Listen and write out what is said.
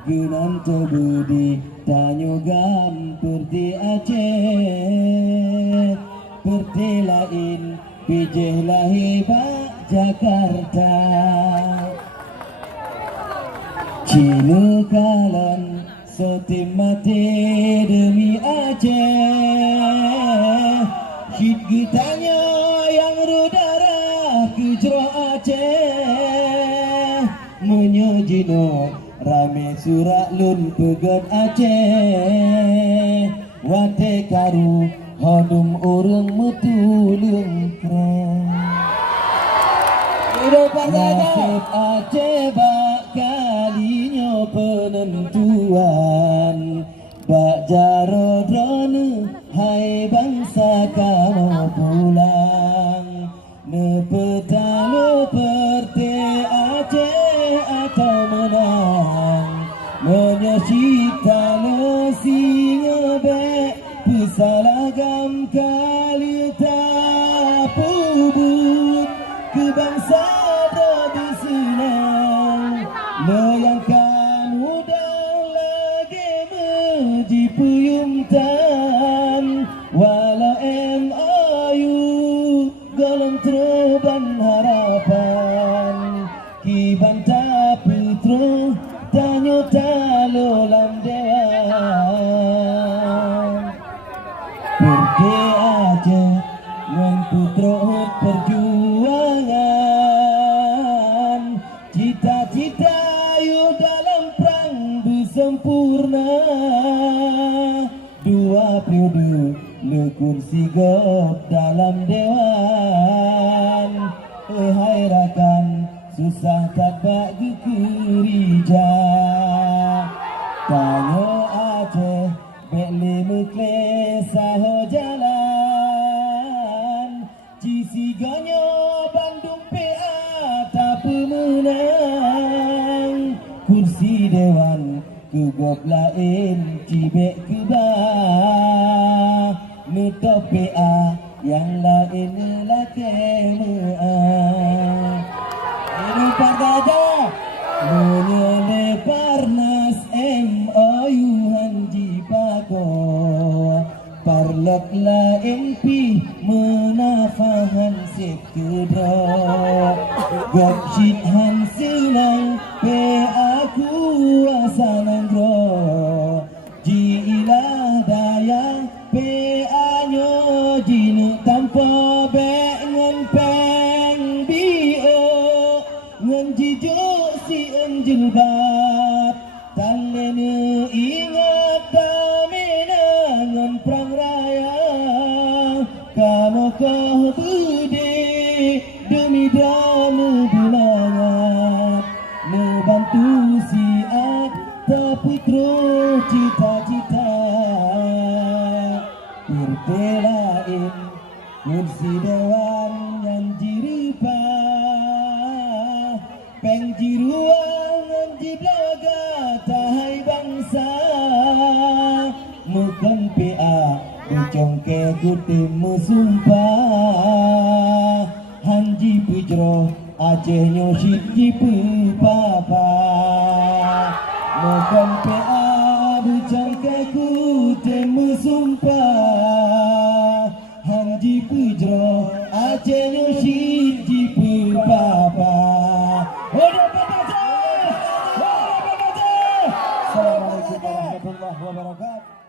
Gunan tebudi tanyugam perti Aceh, perti lain pijeh lahi bak Jakarta. Cina kalan sotim mati demi Aceh, hit getanya yang berdarah ke jerah Aceh, menyejino rame surak lun pegat Aceh, wate karu hodum urang metulung keren. Nasib Aceh bak kalinya penentuan, bak jarodrone hai bangsa kamu pulang, ne petalo perte Aceh atau menang, menyesita lo singa bek pesalagam kali tapubut kebangsa tradisional, layangkan udang lagi menjipuyum tan, walau MIU golong teroban harapan, kibanta putra tanyo talo lam dewan, pergi aja ngan putra perjuangan, cita-cita yuk dalam perang bersempurna, dua periode le kursi gop dalam dewan, hai rakan susah tak bak gekerja, tanya Aceh bek lima saho jalan, cisiganya Bandung PA tak pemenang, kursi dewan ke gop lain cibek ke bah, nutop PA yang lain lelaki meah. Ini pardaja menyelipar nas MIU hanji pako, parlok la MP menafahan sip kedra, gop syit hansilang PA kuasa nanggro, jiilah daya PA nyo jinu tanpa bek ngan peng bio, ngan jijuk si enjilbab, tanlene ingat damena ngan perang raya, kamu kau budi demi drama bulangan, membantu siat terputra cita-cita, berbelain kursi dewan yang jirupa, peng jiruang yang jiblaga tahai bangsa, mukam PA ucong ke kutim musumpah, hanji pujro Aceh nyosit jipu papa, mukam PA ucong ke kutim musumpah, hanji pujro Aceh nyosit jipu papa. Assalamualaikum warahmatullahi wabarakatuh.